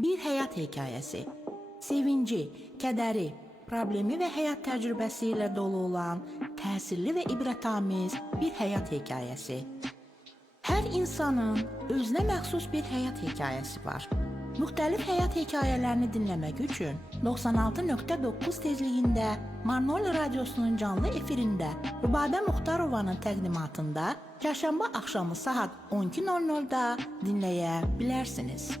Bir həyat hekayəsi, sevinci, kədəri, problemi və həyat təcrübəsi ilə dolu olan təsirli və ibrətamiz bir həyat hekayəsi. Hər insanın özünə məxsus bir həyat hekayəsi var. Müxtəlif həyat hekayələrini dinləmək üçün 96.9 tezliyində Marnoli Radiosunun canlı efirində Rübabə Muxtarovanın təqdimatında çərşənbə axşamı saat 12:00-da dinləyə bilərsiniz.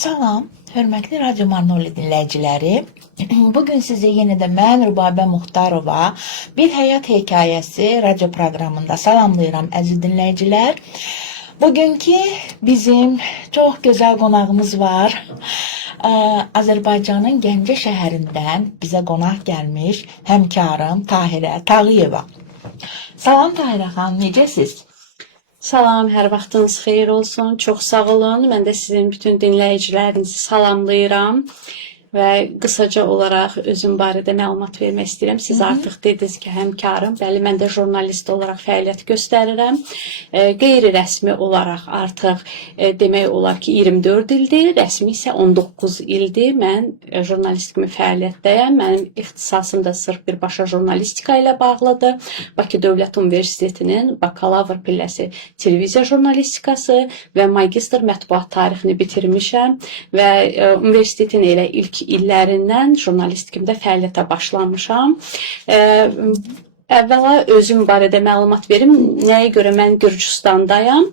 Salam, hörmətli Radio Marnoli dinləyiciləri. Bugün sizi yenidən mən Rübabə Muxtarova bir həyat hekayəsi radio proqramında salamlayıram əziz dinləyicilər. Bugünkü bizim çox gözəl qonağımız var. Azərbaycanın Gəncə şəhərindən bizə qonaq gəlmiş həmkarım Tahirə Tağıyeva. Salam Tahirə xanım, necəsiz? Salam, hər vaxtınız xeyir olsun. Çox sağ olun. Mən də sizin bütün dinləyicilərinizi salamlayıram. Və qısaca olaraq özüm barədə məlumat vermək istəyirəm. Siz artıq dediniz ki, həmkarım. Bəli, mən də jurnalist olaraq fəaliyyət göstərirəm. Qeyri-rəsmi olaraq artıq demək olar ki, 24 ildir. Rəsmi isə 19 ildir. Mən jurnalist kimi fəaliyyətdəyəm. Mənim ixtisasım da sırf birbaşa jurnalistika ilə bağlıdır. Bakı Dövlət Universitetinin bakalavr pilləsi televiziya jurnalistikası və magistr mətbuat tarixini bitirmişəm. Və universitetin elə ilk illərindən jurnalist kimi də fəaliyyətə başlamışam. Əvvəla özüm barədə məlumat verim. Nəyə görə mən Gürcüstandayam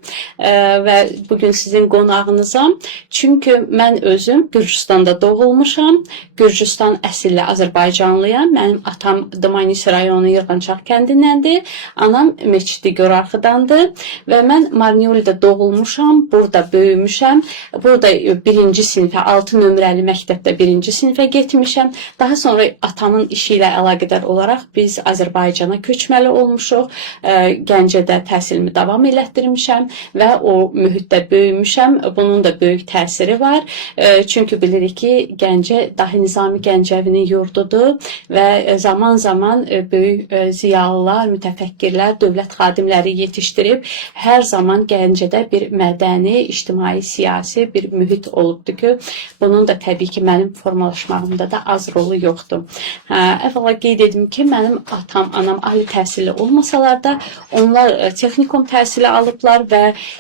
və bugün sizin qonağınızam. Çünki mən özüm Gürcüstanda doğulmuşam. Gürcüstan əsilli Azərbaycanlıyam. Mənim atam Dmanisi rayonu Yırğançaq kəndindəndir. Anam Meçidi Görarxıdandır və mən Marniolidə doğulmuşam. Burada böyümüşəm. Burada 1-ci sinifə, 6 nömrəli məktəbdə 1-ci sinifə getmişəm. Daha sonra atamın işi ilə əlaqədar olaraq biz Azərbaycana köçməli olmuşuq. Gəncədə təhsilimi davam elətdirmişəm və o mühitdə böyümüşəm. Bunun da böyük təsiri var. Çünki bilirik ki, Gəncə dahi Nizami Gəncəvinin yurdudur və zaman-zaman böyük ziyalılar, mütəfəkkirlər, dövlət xadimləri yetişdirib. Hər zaman Gəncədə bir mədəni, ictimai, siyasi bir mühit olubdur ki, bunun da təbii ki, mənim formalaşmağımda da az rolu yoxdur. Əvvəla qeyd edim ki, mənim atam, anam ali təhsilli olmasalar da onlar texnikum təhsili alıblar və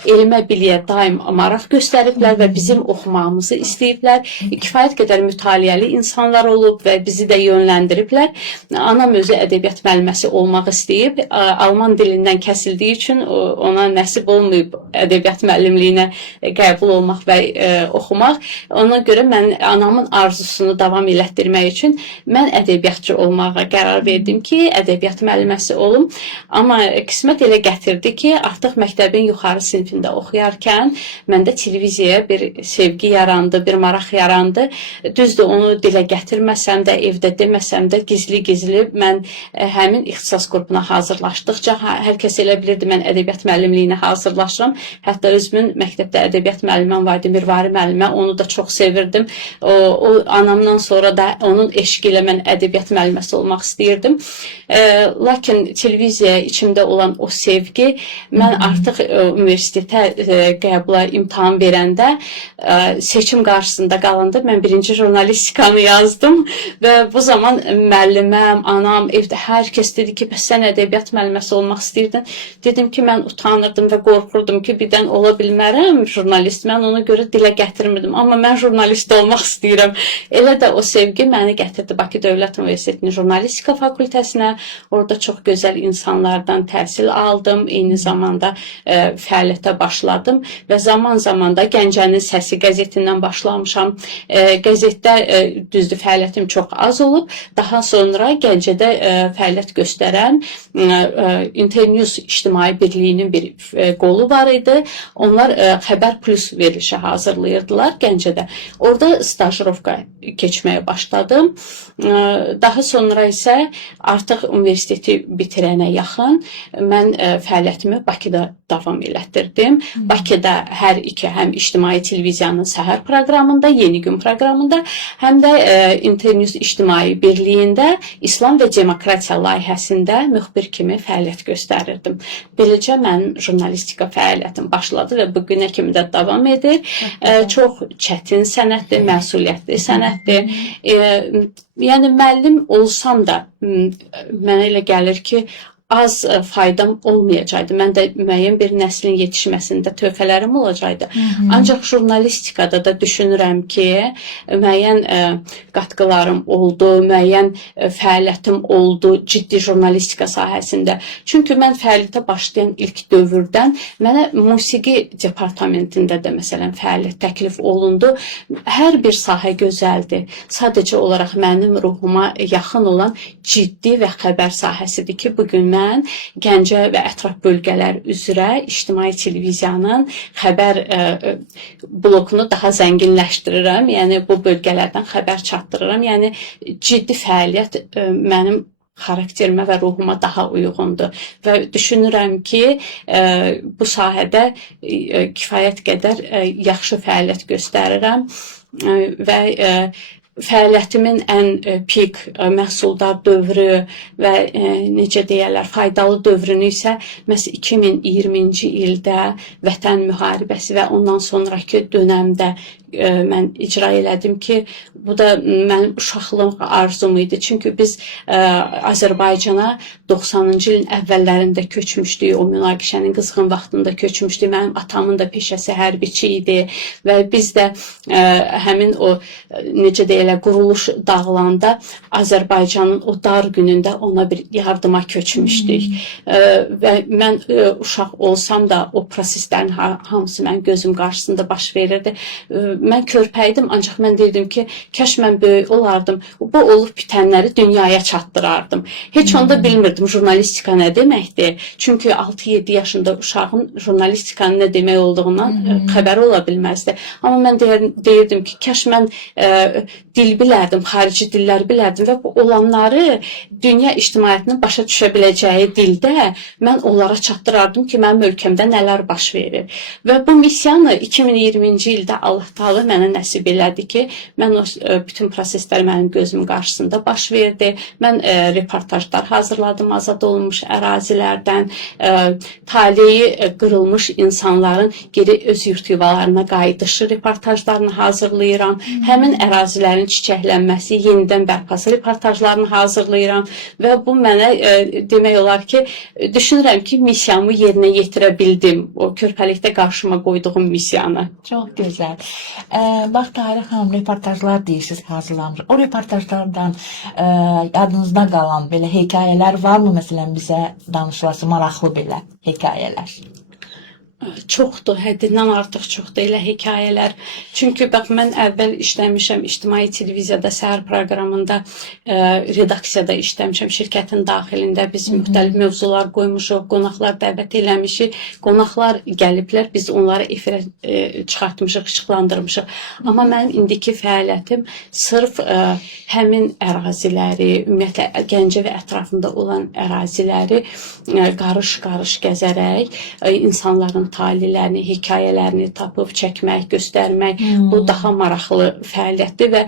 elmə, biliyə daim maraq göstəriblər və bizim oxumağımızı istəyiblər. Kifayət qədər mütaliəli insanlar olub və bizi də yönləndiriblər. Anam özü ədəbiyyat müəlliməsi olmaq istəyib. Alman dilindən kəsildiyi üçün ona nəsib olmayıb ədəbiyyat müəllimliyinə qəbul olmaq və oxumaq. Ona görə mən anamın arzusunu davam elətdirmək üçün mən ədəbiyyatçı olmağa qərar verdim ki, ədəbiyyat müəlliməsi olum. Amma qismət elə gətirdi ki, artıq məktəbin yuxarı sinifində oxuyarkən məndə televiziyaya bir sevgi yarandı, bir maraq yarandı. Düzdür, onu dilə gətirməsəm də, evdə deməsəm də gizli-gizli mən həmin ixtisas qrupuna hazırlaşdıqca hər kəs elə bilirdi mən ədəbiyyat müəllimliyinə hazırlaşıram. Hətta özümün məktəbdə ədəbiyyat müəlliməm vardı, Mirvari müəllimə, onu da çox sevirdim. O anamdan sonra da onun eşqi ilə mən ədəbiyyat müəlliməsi olmaq istəyirdim. Lakin televiziyaya içimdə olan o sevgi, mən artıq universitetə qəbula imtahan verəndə seçim qarşısında qalanda mən 1-ci jurnalistikanı yazdım və bu zaman müəlliməm, anam, evdə hər kəs dedi ki, bəs sən ədəbiyyat müəlliməsi olmaq istəyirdin. Dedim ki, mən utanırdım və qorxurdum ki, birdən ola bilmərəm jurnalist. Mən ona görə dilə gətirmirdim, amma mən jurnalist olmaq istəyirəm. Elə də o sevgi məni gətirdi Bakı Dövlət Universitetinin jurnalistika fakültəsinə. Orada çox gözəl insanlardan təhsil aldım. Eyni zamanda fəaliyyətə başladım və zaman-zaman da Gəncənin Səsi qəzetindən başlamışam. Qəzetdə düzdür fəaliyyətim çox az olub. Daha sonra Gəncədə fəaliyyət göstərən Internews İctimai Birliyinin bir qolu var idi. Onlar Xəbər Plus verilişi hazırlayırdılar Gəncədə. Orada stajrovka keçməyə başladım. Daha sonra isə artıq universiteti bitirənə yaxın mən fəaliyyətimi Bakıda davam elətdirdim. Bakıda hər iki, həm ictimai televiziyanın səhər proqramında, Yeni Gün proqramında, həm də İnternews İctimai Birliyində İslam və Demokratiya layihəsində müxbir kimi fəaliyyət göstərirdim. Beləcə mənim jurnalistika fəaliyyətim başladı və bu günə kimi də davam edir. Çox çətin sənətdir, məsuliyyətli sənətdir. Yəni müəllim olsam da mənə elə gəlir ki, az faydam olmayacaqdı. Mən də müəyyən bir nəslin yetişməsində töhfələrim olacaqdı. Ancaq jurnalistikada da düşünürəm ki, müəyyən qatqılarım oldu, müəyyən fəaliyyətim oldu ciddi jurnalistika sahəsində. Çünki mən fəaliyyətə başlayan ilk dövrdən mənə musiqi departamentində də məsələn fəaliyyət təklif olundu. Hər bir sahə gözəldir. Sadəcə olaraq mənim ruhuma yaxın olan ciddi və xəbər sahəsidir ki, bugün mən Gəncə və ətraf bölgələr üzrə ictimai televiziyanın xəbər blokunu daha zənginləşdirirəm. Yəni bu bölgələrdən xəbər çatdırıram. Yəni ciddi fəaliyyət mənim xarakterimə və ruhuma daha uyğundur. Və düşünürəm ki, bu sahədə kifayət qədər yaxşı fəaliyyət göstərirəm və fəaliyyətimin ən pik, məhsuldar dövrü və necə deyərlər, faydalı dövrünü isə məhz 2020-ci ildə Vətən müharibəsi və ondan sonraki dönəmdə mən icra elədim ki, bu da mənim uşaqlıq arzum idi. Çünki biz Azərbaycana 90-cı ilin əvvəllərində köçmüşdük, o münaqişənin qızğın vaxtında köçmüşdük. Mənim atamın da peşəsi hərbiçi idi və biz də həmin o, necə deyirlər, quruluş dağılanda Azərbaycanın o dar günündə ona bir yardıma köçmüşdük. Və mən uşaq olsam da o proseslərin hamısı mənim gözüm qarşısında baş verirdi. Mən körpə idim, ancaq mən deyirdim ki, kəş mən böyük olardım, bu olub bitənləri dünyaya çatdırardım. Heç onda bilmirdim jurnalistika nə deməkdir. Çünki 6-7 yaşında uşağın jurnalistikanın nə demək olduğundan xəbəri ola bilməzdi. Amma mən deyirdim ki, kəş mən dil bilərdim, xarici dillər bilərdim və bu olanları dünya ictimaiyyətinin başa düşə biləcəyi dildə mən onlara çatdırardım ki, mənim ölkəmdə nələr baş verir. Və bu missiyanı 2020-ci ildə Allah Taala mənə nəsib elədi ki, mən o bütün proseslər mənim gözümün qarşısında baş verdi. Mən reportajlar hazırladım azad olunmuş ərazilərdən, taleyi qırılmış insanların geri öz yurt yuvalarına qayıdışı reportajlarını hazırlayıram. Həmin ərazilərin çiçəklənməsi, yenidən bərpası reportajlarını hazırlayıram və bu mənə demək olar ki, düşünürəm ki, missiyamı yerinə yetirə bildim. O körpəlikdə qarşıma qoyduğum missiyanı. Çox gözəl. Bax, Tahirə xanım, reportajlar deyirsiniz, hazırlanmış. O reportajlardan yadınızda qalan belə hekayələr varmı? Məsələn, bizə danışılası maraqlı belə hekayələr. Çoxdur, həddindən artıq çoxdur elə hekayələr. Çünki bax, mən əvvəl işləmişəm ictimai televiziyada, səhər proqramında, redaksiyada işləmişəm, şirkətin daxilində biz müxtəlif mövzular qoymuşuq, qonaqlar dəvət eləmişik, qonaqlar gəliblər, biz onları efirə çıxartmışıq, işıqlandırmışıq. Amma mənim indiki fəaliyyətim sırf həmin əraziləri, ümumiyyətlə Gəncə və ətrafında olan əraziləri qarış-qarış gəzərək, insanların talilərini, hekayələrini tapıb çəkmək, göstərmək, bu daha maraqlı fəaliyyətdir və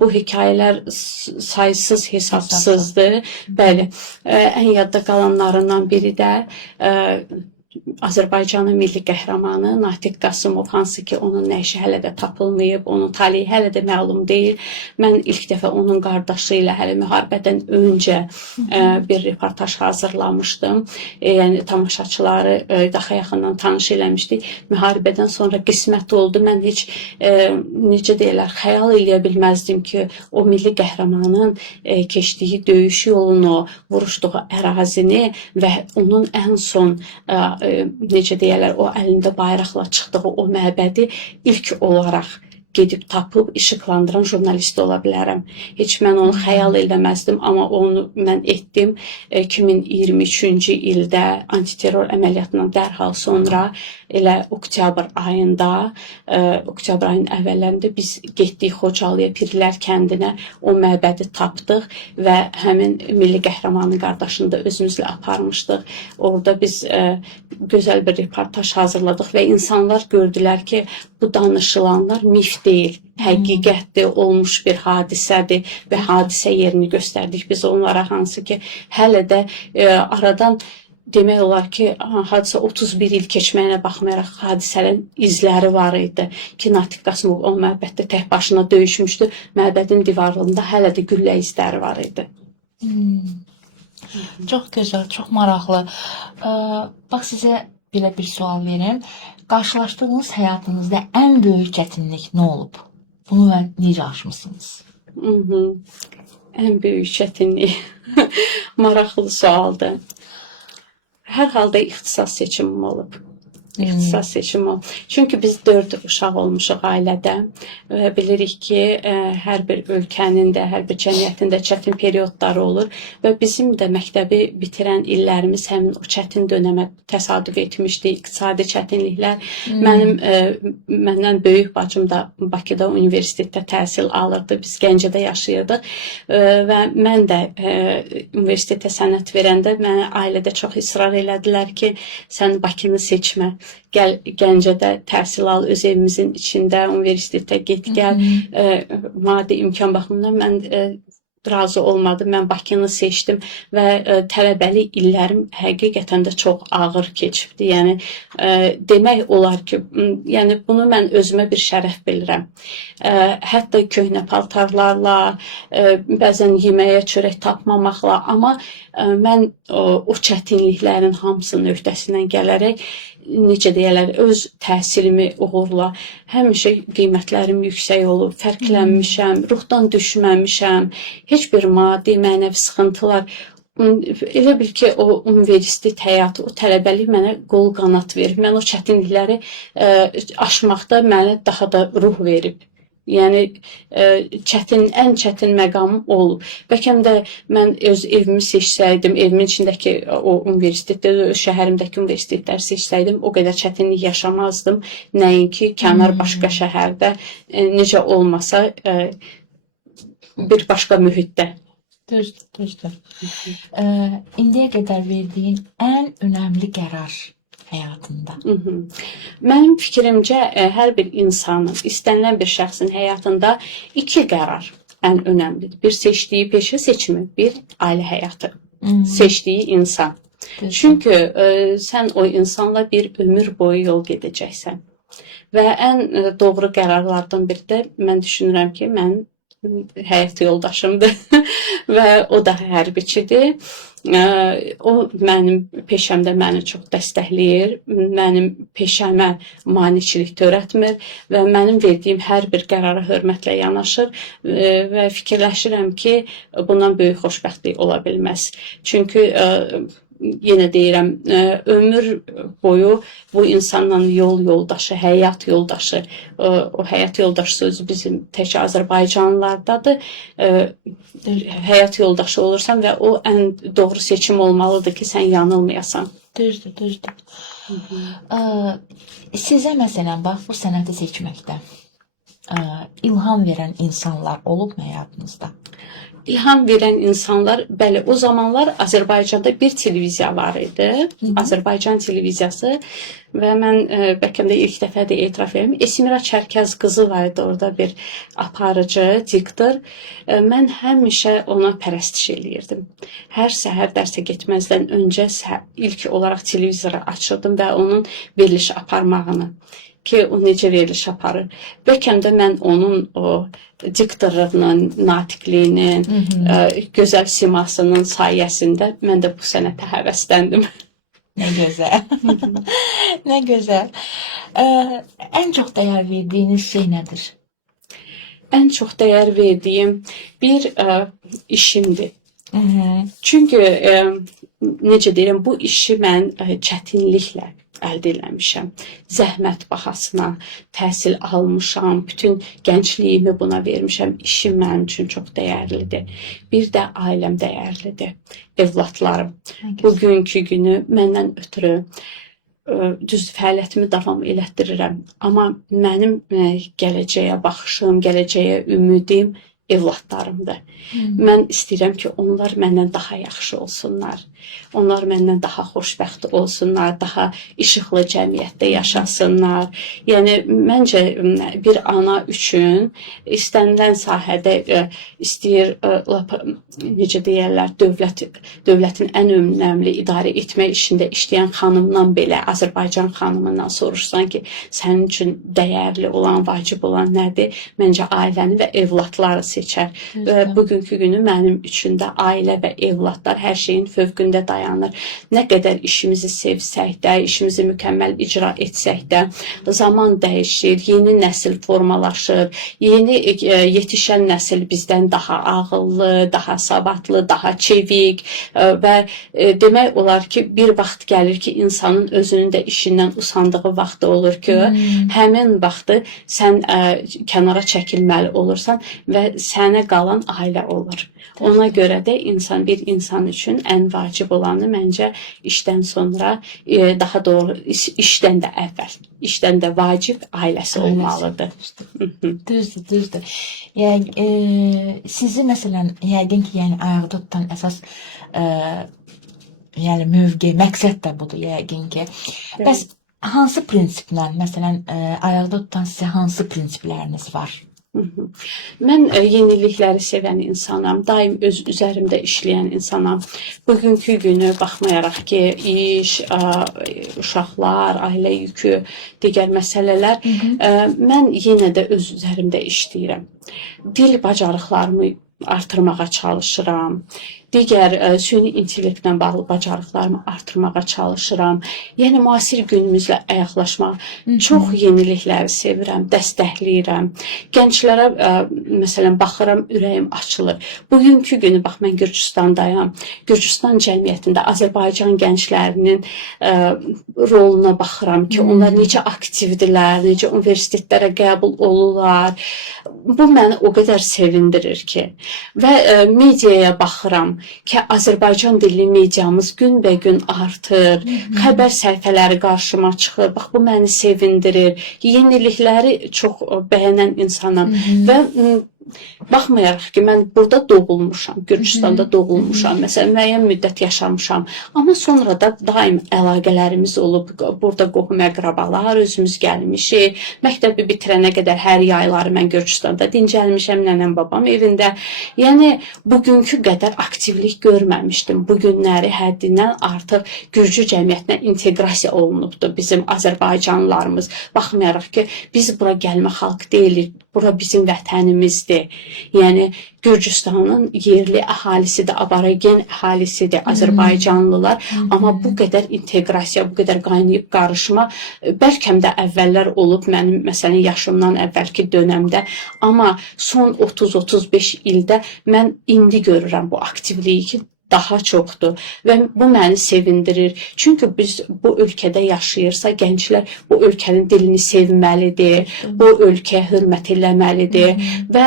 bu hekayələr saysız, hesabsızdır. Bəli, ən yadda qalanlarından biri də Azərbaycanın milli qəhrəmanı Natiq Qasımov, hansı ki, onun nəşi hələ də tapılmayıb, onun taleyi hələ də məlum deyil. Mən ilk dəfə onun qardaşı ilə hələ müharibədən öncə bir reportaj hazırlamışdım. Yəni, tamaşaçıları daha yaxından tanış eləmişdik. Müharibədən sonra qismət oldu. Mən heç, necə deyirlər, xəyal eləyə bilməzdim ki, o milli qəhrəmanın keçdiyi döyüş yolunu, vuruşduğu ərazini və onun ən son necə deyərlər, o əlində bayraqla çıxdığı o məbədi ilk olaraq gedib tapıb işıqlandıran jurnalist ola bilərəm. Heç mən onu xəyal eləməzdim, amma onu mən etdim. 2023-cü ildə antiterror əməliyyatından dərhal sonra elə oktyabr ayında, oktyabr ayının əvvəllərində biz getdik Xocalıya, Pirlər kəndinə, o məbədi tapdıq və həmin milli qəhrəmanın qardaşını da özümüzlə aparmışdıq. Orada biz gözəl bir reportaj hazırladıq və insanlar gördülər ki, bu danışılanlar mif deyil, həqiqətdir, olmuş bir hadisədir və hadisə yerini göstərdik biz onlara, hansı ki, hələ də aradan demək olar ki, hadisə 31 il keçməyinə baxmayaraq hadisənin izləri var idi ki, Natiq Qasımov o məbəddə tək başına döyüşmüşdü. Məbədin divarında hələ də güllə izləri var idi. Çox gözəl, çox maraqlı. Bax, sizə belə bir sual verim. Qarşılaşdığınız həyatınızda ən böyük çətinlik nə olub? Bunu necə aşmısınız? Ən böyük çətinlik maraqlı sualdır. Hər halda ixtisas seçimim olub. İxtisas seçimi olub. Çünki biz 4 uşaq olmuşuq ailədə və bilirik ki, hər bir ölkənin də, hər bir cəmiyyətin də çətin periodları olur və bizim də məktəbi bitirən illərimiz həmin o çətin dönəmə təsadüf etmişdi. İqtisadi çətinliklər. Məndən böyük bacım da Bakıda universitetdə təhsil alırdı. Biz Gəncədə yaşayırdıq və mən də universitetə sənəd verəndə mənə ailədə çox israr elədilər ki, sən Bakını seçmə. Gəl Gəncədə təhsil al, öz evimizin içində universitetə get, gəl. Maddi imkan baxımından mən razı olmadım. Mən Bakını seçdim və tələbəlik illərim həqiqətən də çox ağır keçibdi. Yəni demək olar ki, yəni bunu mən özümə bir şərəf bilirəm. Hətta köhnə paltarlarla, bəzən yeməyə çörək tapmamaqla, amma mən o çətinliklərin hamısının öhdəsindən gələrək, necə deyərlər, öz təhsilimi uğurla həmişə qiymətlərim yüksək olub, fərqlənmişəm, ruhdan düşməmişəm, heç bir maddi, mənəvi sıxıntılar. Elə bil ki, o universitet həyatı, o tələbəlik mənə qol qanat verib. Mən o çətinlikləri aşmaqda mənə daha da ruh verib. Yəni ən çətin məqamım olub. Bəlkə də mən öz evimi seçsəydim, evimin içindəki o universitetdə, şəhərimdəki universitetləri seçsəydim, o qədər çətinlik yaşamazdım. Nəinki kənar başqa şəhərdə, necə olmasa bir başqa mühitdə. Düzdür. İndiyə qədər verdiyin ən önəmli qərar həyatında? Mənim fikrimcə, hər bir insanın, istənilən bir şəxsin həyatında 2 qərar ən önəmlidir. Bir, seçdiyi peşə seçimi, bir, ailə həyatı. Seçdiyi insan. Çünki sən o insanla bir ömür boyu yol gedəcəksən. Və ən doğru qərarlardan biri də mən düşünürəm ki, mən həyat yoldaşımdır və o da hərbiçidir. O mənim peşəmdə məni çox dəstəkləyir, mənim peşəmə maneçilik törətmir və mənim verdiyim hər bir qərara hörmətlə yanaşır və fikirləşirəm ki, bundan böyük xoşbəxtlik ola bilməz. Çünki yenə deyirəm, ömür boyu bu insanla yol yoldaşı, həyat yoldaşı, o həyat yoldaşı sözü bizim tək Azərbaycanlılardadır. Həyat yoldaşı olursan və o ən doğru seçim olmalıdır ki, sən yanılmayasan. Düzdür. Sizə məsələn, bax, bu sənəti seçməkdə ilham verən insanlar olubmu həyatınızda? İlham verən insanlar, bəli, o zamanlar Azərbaycanda bir televiziya var idi, Azərbaycan televiziyası və mən bəlkə də ilk dəfə də etiraf edirəm, Esmira Çərkəz qızı var idi, orada bir aparıcı, diktor. Mən həmişə ona pərəstiş eləyirdim. Hər səhər dərsə getməzdən öncə ilk olaraq televizoru açırdım və onun veriliş aparmağını ki, o necə veriliş aparır. Bəlkə də mən onun o diktorluğunun, natiqliyinin, gözəl simasının sayəsində mən də bu sənətə həvəsləndim. Nə gözəl. Nə gözəl. Ən çox dəyər verdiyiniz şey nədir? Ən çox dəyər verdiyim bir işimdir. Çünki necə deyirəm, bu işi mən çətinliklə əldə etmişəm. Zəhmət bahasına təhsil almışam, bütün gəncliyimi buna vermişəm. İşim mənim üçün çox dəyərlidir. Bir də ailəm dəyərlidir, evlatlarım. Bugünkü günü məndən ötürü düz fəaliyyətimi davam elətdirirəm. Amma mənim gələcəyə baxışım, gələcəyə ümidim evlatlarımdır. Mən istəyirəm ki, onlar məndən daha yaxşı olsunlar. Onlar məndən daha xoşbəxt olsunlar, daha işıqlı cəmiyyətdə yaşasınlar. Yəni məncə bir ana üçün istənilən sahədə istəyir necə deyirlər, dövlətin ən önəmli idarə etmə işində işləyən xanımdan belə, Azərbaycan xanımından soruşsan ki, sənin üçün dəyərli olan, vacib olan nədir? Məncə ailəni və evlatları seçər. Və bugünkü günü mənim üçün də ailə və evlatlar hər şeyin fövqündə dayanır. Nə qədər işimizi sevsək də, işimizi mükəmməl icra etsək də, zaman dəyişir, yeni nəsil formalaşır, yeni yetişən nəsil bizdən daha ağıllı, daha savadlı, daha çevik və demək olar ki, bir vaxt gəlir ki, insanın özünün də işindən usandığı vaxtı olur ki, həmin vaxtı sən kənara çəkilməli olursan və sənə qalan ailə olur. Ona görə də bir insan üçün ən vacib olanı məncə işdən sonra, daha doğru işdən də əvvəl, işdən də vacib ailəsi olmalıdır. Düzdür. Yəni sizi məsələn, yəqin ki, ayaqda tutan əsas yəni mövqe, məqsəd də budur yəqin ki. Bəs hansı prinsiplər, məsələn, ayaqda tutan sizə hansı prinsipləriniz var? Mən yenilikləri sevən insanam, daim öz üzərimdə işləyən insanam. Bugünkü günü baxmayaraq ki, iş, uşaqlar, ailə yükü, digər məsələlər, mən yenə də öz üzərimdə işləyirəm. Dil bacarıqlarımı artırmağa çalışıram. Digər süni intellektlə bağlı bacarıqlarımı artırmağa çalışıram. Yəni müasir günümüzlə ayaqlaşmaq. Çox yenilikləri sevirəm, dəstəkləyirəm. Gənclərə məsələn baxıram, ürəyim açılır. Bugünkü günü bax mən Gürcüstandayam. Gürcüstan cəmiyyətində Azərbaycan gənclərinin roluna baxıram ki, onlar necə aktivdirlər, necə universitetlərə qəbul olurlar. Bu məni o qədər sevindirir ki. Və mediaya baxıram ki, Azərbaycan dilli mediamız günbəgün artır, xəbər səhifələri qarşıma çıxır. Bax, bu məni sevindirir. Yenilikləri çox bəyənən insanam və baxmayaraq ki, mən burada doğulmuşam, Gürcüstanda doğulmuşam, məsələn, müəyyən müddət yaşamışam. Amma sonra da daim əlaqələrimiz olub, burada qohum-əqrabalar, özümüz gəlmişik. Məktəbi bitirənə qədər hər yayları mən Gürcüstanda dincəlmişəm, nənəm, babam evində. Yəni, bugünkü qədər aktivlik görməmişdim. Bu günləri həddindən artıq Gürcü cəmiyyətinə inteqrasiya olunubdur bizim Azərbaycanlılarımız. Baxmayaraq ki, biz bura gəlmə xalq deyilik, bura bizim vətənimizdir. Yəni, Gürcüstanın yerli əhalisidir, aborigen əhalisidir, Azərbaycanlılar. Amma bu qədər inteqrasiya, bu qədər qaynayıb qarışma, bəlkə də əvvəllər olub mənim, məsələn, yaşımdan əvvəlki dönəmdə. Amma son 30-35 ildə mən indi görürəm bu aktivliyi ki, daha çoxdur və bu məni sevindirir. Çünki biz bu ölkədə yaşayırsa, gənclər bu ölkənin dilini sevməlidir, bu ölkəyə hörmət eləməlidir və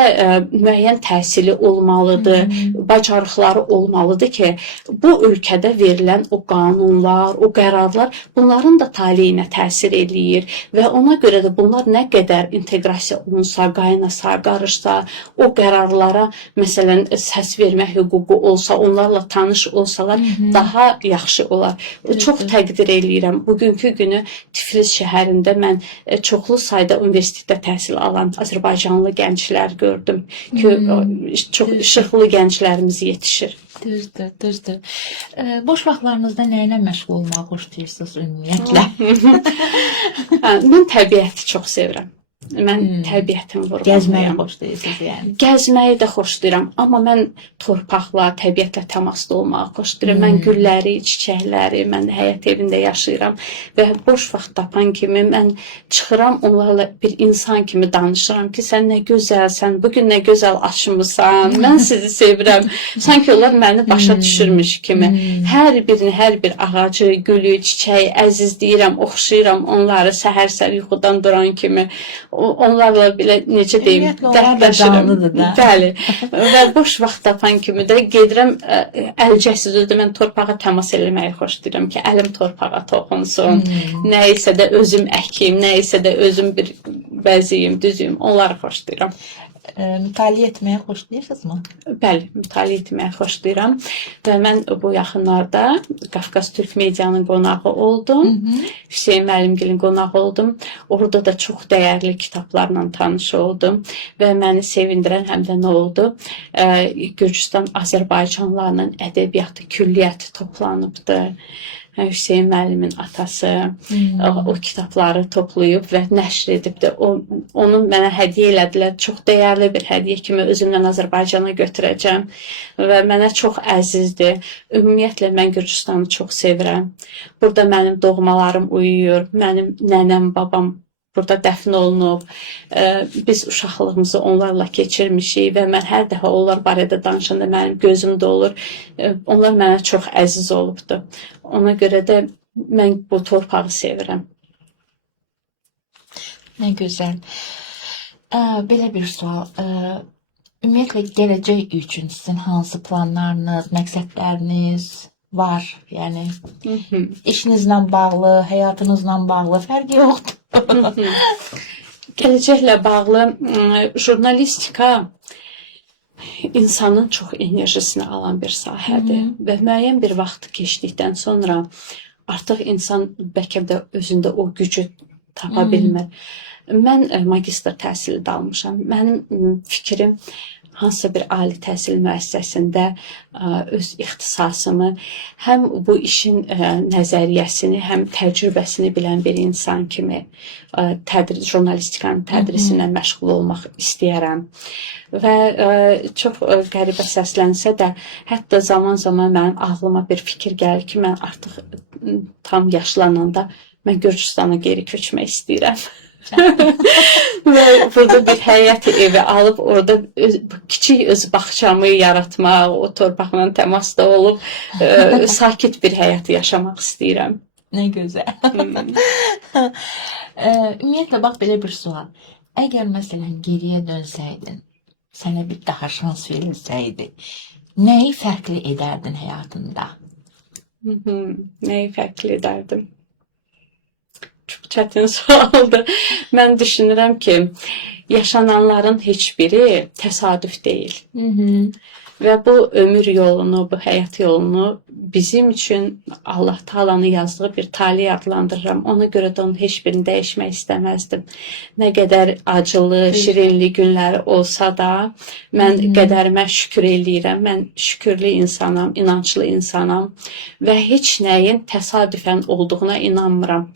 müəyyən təhsili olmalıdır, bacarıqları olmalıdır ki, bu ölkədə verilən o qanunlar, o qərarlar bunların da taleyinə təsir eləyir və ona görə də bunlar nə qədər inteqrasiya olunsa, qaynasa, qarışsa, o qərarlara, məsələn, səs vermə hüququ olsa, onlarla tanış olsalar daha yaxşı olar. Çox təqdir eləyirəm. Bugünkü günü Tiflis şəhərində mən çoxlu sayda universitetdə təhsil alan Azərbaycanlı gənclər gördüm ki, çox işıqlı gənclərimiz yetişir. Düzdür. Boş vaxtlarınızda nə ilə məşğul olmağı xoşlayırsınız ümumiyyətlə? Mən təbiəti çox sevirəm. Mən təbiətin Gəzməyi vurğulayam. xoşlayırsınız yəni. Gəzməyi də xoşlayıram, amma mən torpaqla, təbiətlə təmasda olmağı xoşlayıram. Mən gülləri, çiçəkləri, mən həyət evində yaşayıram və boş vaxt tapan kimi mən çıxıram, onlarla bir insan kimi danışıram ki, sən nə gözəlsən, bugün nə gözəl açmısan, mən sizi sevirəm. Sanki onlar məni başa düşürmüş kimi. Hər birini, hər bir ağacı, gülü, çiçəyi əzizləyirəm, oxşayıram onları səhər-səhər yuxudan duran kimi. Onlarla belə necə deyim, Ümumiyyətlə, onlar da canlıdır da. Bəli. Və boş vaxt tapan kimi də gedirəm əlcəksiz özdə mən torpağa təmas eləməyi xoşlayıram ki, əlim torpağa toxunsun. Nə isə də özüm əkim, nə isə də özüm bir bəziyim, düzüyüm. Onları xoşlayıram. Mütaliə etməyi xoşlayırsınızmı? Bəli, mütaliə etməyi xoşlayıram və mən bu yaxınlarda Qafqaz Türk Medianın qonağı oldum. Hüseyn müəllimgilin qonağı oldum. Orada da çox dəyərli kitablarla tanış oldum və məni sevindirən həm də nə oldu? Gürcüstan Azərbaycanlılarının ədəbiyyatı külliyyəti toplanıbdı. Hüseyn müəllimin atası o kitabları toplayıb və nəşr edibdi. Onu mənə hədiyyə elədilər. Çox dəyərli bir hədiyyə kimi özümlə Azərbaycana götürəcəm və mənə çox əzizdir. Ümumiyyətlə mən Gürcüstanı çox sevirəm. Burada mənim doğmalarım uyuyur. Mənim nənəm, babam burada dəfn olunub. Biz uşaqlığımızı onlarla keçirmişik və mən hər dəfə onlar barədə danışanda mənim gözüm dolur. Onlar mənə çox əziz olubdu. Ona görə də mən bu torpağı sevirəm. Nə gözəl. Belə bir sual. Ümumiyyətlə gələcək üçün sizin hansı planlarınız, məqsədləriniz var? Yəni işinizlə bağlı, həyatınızla bağlı fərqi yoxdur. Gələcəklə bağlı jurnalistika insanın çox enerjisini alan bir sahədir və müəyyən bir vaxt keçdikdən sonra artıq insan bəlkə də özündə o gücü tapa bilmir. Mən magistr təhsili də almışam. Mənim fikrim hansısa bir ali təhsil müəssisəsində öz ixtisasımı həm bu işin nəzəriyyəsini, həm təcrübəsini bilən bir insan kimi jurnalistikanın tədrisindən məşğul olmaq istəyərəm. Və çox qəribə səslənsə də, hətta zaman-zaman mənim ağlıma bir fikir gəlir ki, mən artıq tam yaşlananda mən Gürcüstana geri köçmək istəyirəm. Və burada bir həyət evi alıb orada kiçik öz bağçamı yaratmaq, o torpaqla təmasda olub sakit bir həyat yaşamaq istəyirəm. Nə gözəl. Ümumiyyətlə bax belə bir sual. Əgər məsələn geriyə dönsəydin, sənə bir daha şans verilsəydi, nəyi fərqli edərdin həyatında? Nəyi fərqli edərdim? Çox çətin sualdır. Mən düşünürəm ki, yaşananların heç biri təsadüf deyil. Və bu ömür yolunu, bu həyat yolunu bizim üçün Allah Taala'nın yazdığı bir talih adlandırıram. Ona görə də onun heç birini dəyişmək istəməzdim. Nə qədər acılı, şirinli günləri olsa da, mən qədərimə şükür eləyirəm. Mən şükürlü insanam, inanclı insanam və heç nəyin təsadüfən olduğuna inanmıram.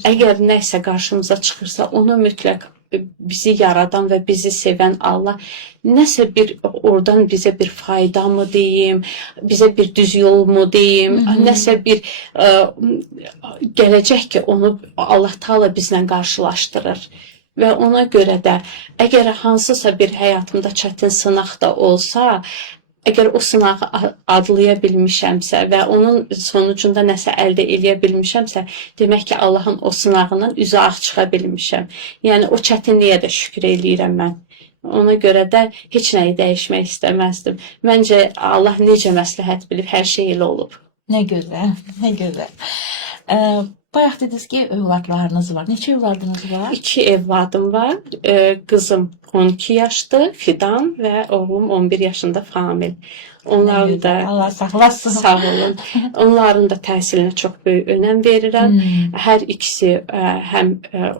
Əgər nəsə qarşımıza çıxırsa, onu mütləq bizi yaradan və bizi sevən Allah nəsə bir oradan bizə bir fayda mı deyim, bizə bir düz yol mu deyim, nəsə bir gələcək ki, onu Allah Taala bizlə qarşılaşdırır. Və ona görə də əgər hansısa bir həyatımda çətin sınaq da olsa, əgər o sınağı adlaya bilmişəmsə və onun sonucunda nəsə əldə eləyə bilmişəmsə, demək ki, Allahın o sınağından üzü ağ çıxa bilmişəm. Yəni, o çətinliyə də şükür eləyirəm mən. Ona görə də heç nəyi dəyişmək istəməzdim. Məncə, Allah necə məsləhət bilib, hər şey elə olub. Nə gözəl, nə gözəl. Bayaq dediniz ki, övladlarınız var. Neçə övladınız var? 2 evladım var. Qızım 12 yaşdır, Fidan və oğlum 11 yaşında Famil. Onların da Allah saxlasın. Sağ olun. Onların da təhsilinə çox böyük önəm verirəm. Hər ikisi həm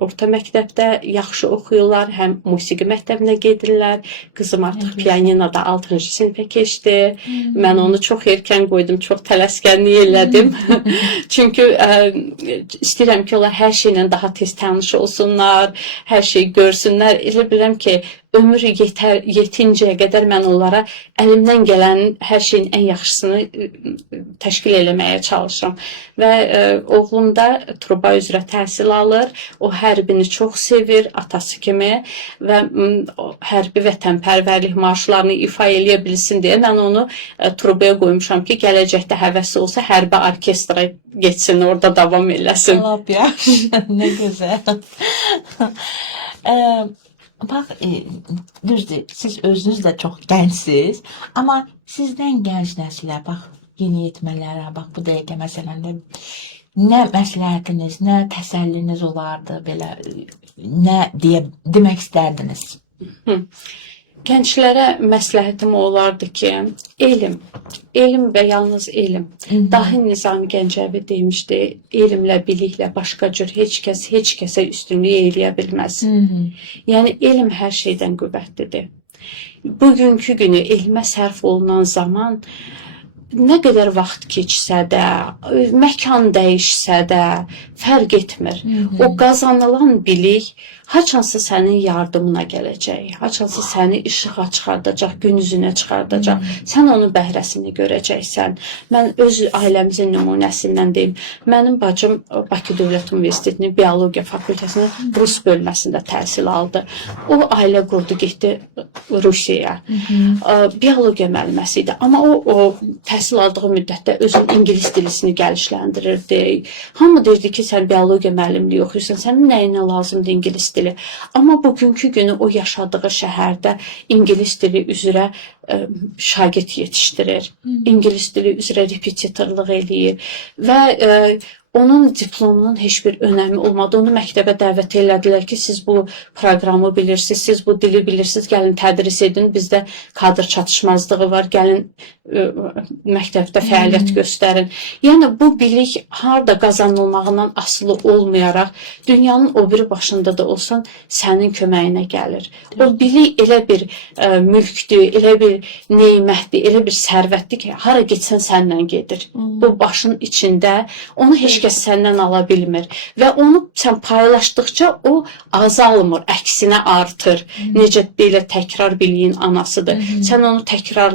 orta məktəbdə yaxşı oxuyurlar, həm musiqi məktəbinə gedirlər. Qızım artıq pianinoda 6-cı sinifə keçdi. Mən onu çox erkən qoydum, çox tələskənlik elədim. Çünki istəyirəm ki, onlar hər şeylə daha tez tanış olsunlar, hər şeyi görsünlər. Elə bilirəm ki, ömür yetincəyə qədər mən onlara əlimdən gələn hər şeyin ən yaxşısını təşkil eləməyə çalışıram. Və oğlum da Truba üzrə təhsil alır. O hərbini çox sevir, atası kimi və hərbi vətənpərvərlik marşlarını ifa eləyə bilsin deyə mən onu Trubaya qoymuşam ki, gələcəkdə həvəsi olsa hərbi orkestra getsin, orada davam eləsin. Lap yaxşı, nə gözəl. Bax, düzdür, siz özünüz də çox gəncsiniz, amma sizdən gənc nəsilə, bax, yeniyetmələrə, bax, bu dəqiqə məsələn də nə məsləhətiniz, nə təsəlliniz olardı, belə, nə demək istərdiniz? Gənclərə məsləhətim olardı ki, elm və yalnız elm. Dahi Nizami Gəncəvi demişdi, elmlə, biliklə başqa cür heç kəsə üstünlük eləyə bilməz. Yəni, elm hər şeydən qüvvətlidir. Bugünkü günü elmə sərf olunan zaman nə qədər vaxt keçsə də, məkan dəyişsə də, fərq etmir. O qazanılan bilik haçansı sənin yardımına gələcək, haçansı səni işığa çıxardacaq, gün üzünə çıxardacaq. Sən onun bəhrəsini görəcəksən. Mən öz ailəmizin nümunəsindən deyim. Mənim bacım Bakı Dövlət Universitetinin Biologiya Fakültəsinin Rus bölməsində təhsil aldı. O ailə qurdu, getdi Rusiyaya. Biologiya müəlliməsi idi. Amma o təhsil aldığı müddətdə özünün ingilis dilisini gəlişləndirirdi. Hamı deyirdi ki, sən biologiya müəllimliyi oxuyursan, sənin nəyinə lazımdır ingilis dili? Amma bugünkü günü o yaşadığı şəhərdə ingilis dili üzrə şagird yetişdirir. İngilis dili üzrə repetitorluq eləyir və onun diplomunun heç bir önəmi olmadı. Onu məktəbə dəvət elədilər ki, siz bu proqramı bilirsiniz, siz bu dili bilirsiniz, gəlin tədris edin. Bizdə kadr çatışmazlığı var, gəlin məktəbdə fəaliyyət göstərin. Yəni, bu bilik harada qazanılmağından asılı olmayaraq, dünyanın o biri başında da olsan, sənin köməyinə gəlir. O bilik elə bir mülkdür, elə bir neymətdir, elə bir sərvətdir ki, hara getsən sənlə gedir. Bu başın içində, onu heç kəs səndən ala bilmir və onu sən paylaşdıqca o azalmır, əksinə artır. Necə belə təkrar biliyin anasıdır. Sən onu təkrar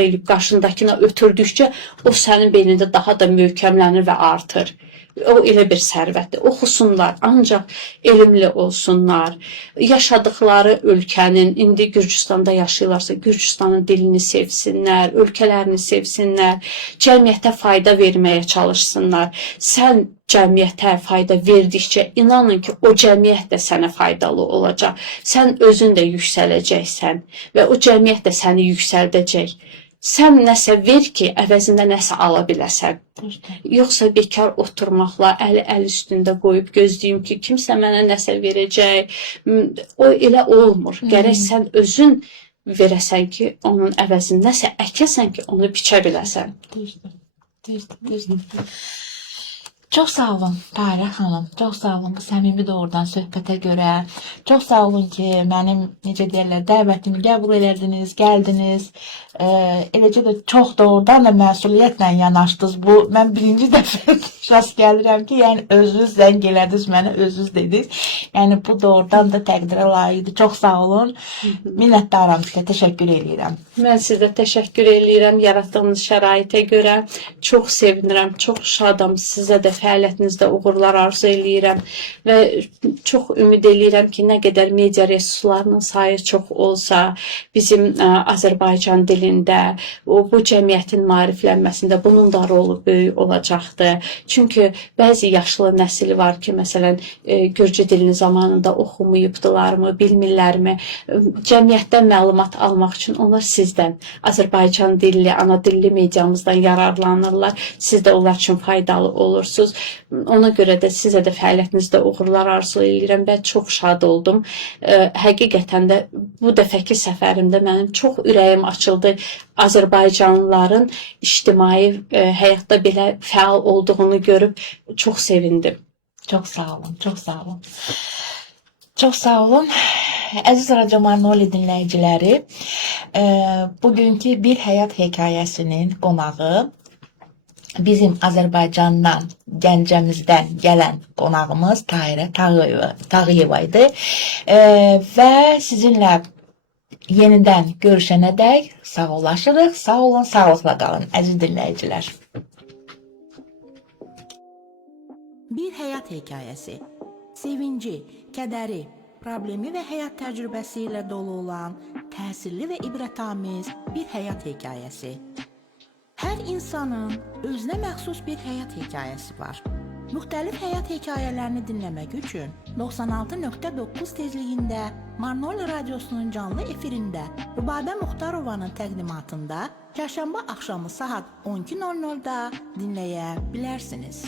edib qarşındakına ötürdükcə o sənin beynində daha da möhkəmlənir və artır. O elə bir sərvətdir. Oxusunlar, ancaq elmli olsunlar. Yaşadıkları ölkənin, indi Gürcüstanda yaşayırlarsa, Gürcüstanın dilini sevsinlər, ölkələrini sevsinlər, cəmiyyətə fayda verməyə çalışsınlar. Sən cəmiyyətə fayda verdikcə, inanın ki, o cəmiyyət də sənə faydalı olacaq. Sən özün də yüksələcəksən və o cəmiyyət də səni yüksəldəcək. Sən nəsə ver ki, əvəzində nəsə ala biləsən. Yoxsa bekar oturmaqla, əli üstündə qoyub gözləyim ki, kimsə mənə nəsə verəcək. O elə olmur. Gərək sən özün verəsən ki, onun əvəzində nəsə əkəsən ki, onu biçə biləsən. Düzdür. Çox sağ olun Tahirə xanım, çox sağ olun bu səmimi doğrudan söhbətə görə. Çox sağ olun ki, mənim, necə deyirlər, dəvətimi qəbul elədiniz, gəldiniz. Eləcə də çox doğrudan da məsuliyyətlə yanaşdınız. Bu, mən birinci dəfə rast gəlirəm ki, yəni özünüz zəng elədiniz, mənə özünüz dediniz. Yəni bu doğrudan da təqdirə layiqdir. Çox sağ olun. Minnətdaram sizə, təşəkkür edirəm. Mən sizə təşəkkür edirəm yaratdığınız şəraitə görə. Çox sevinirəm, çox şadam. Sizə də fəaliyyətinizdə uğurlar arzu eləyirəm və çox ümid eləyirəm ki, nə qədər media resurslarının sayı çox olsa, bizim Azərbaycan dilində, bu cəmiyyətin maariflənməsində bunun da rolu böyük olacaqdır. Çünki bəzi yaşlı nəsil var ki, məsələn, Gürcü dilini zamanında oxumayıbdılarmı, bilmirlərmi? Cəmiyyətdən məlumat almaq üçün onlar sizdən, Azərbaycan dilli, ana dilli mediamızdan yararlanırlar. Siz də onlar üçün faydalı olursunuz. Ona görə də sizə də fəaliyyətinizdə uğurlar arzu edirəm və çox şad oldum. Həqiqətən də bu dəfəki səfərimdə mənim çox ürəyim açıldı. Azərbaycanlıların ictimai həyatda belə fəal olduğunu görüb çox sevindim. Çox sağ olun, çox sağ olun. Çox sağ olun. Əziz Radio Manoli dinləyiciləri, bugünkü Bir Həyat hekayəsinin qonağı bizim Azərbaycandan, Gəncəmizdən gələn qonağımız Tahirə Tağıyeva idi. Və sizinlə yenidən görüşənədək sağollaşırıq. Sağ olun, sağlıqla qalın əziz dinləyicilər. Bir həyat hekayəsi. Sevinci, kədəri, problemi və həyat təcrübəsi ilə dolu olan təsirli və ibrətamiz bir həyat hekayəsi. Hər insanın özünə məxsus bir həyat hekayəsi var. Müxtəlif həyat hekayələrini dinləmək üçün 96.9 tezliyində Marnoli Radiosunun canlı efirində Rübabə Muxtarovanın təqdimatında çərşənbə axşamı saat 12:00-da dinləyə bilərsiniz.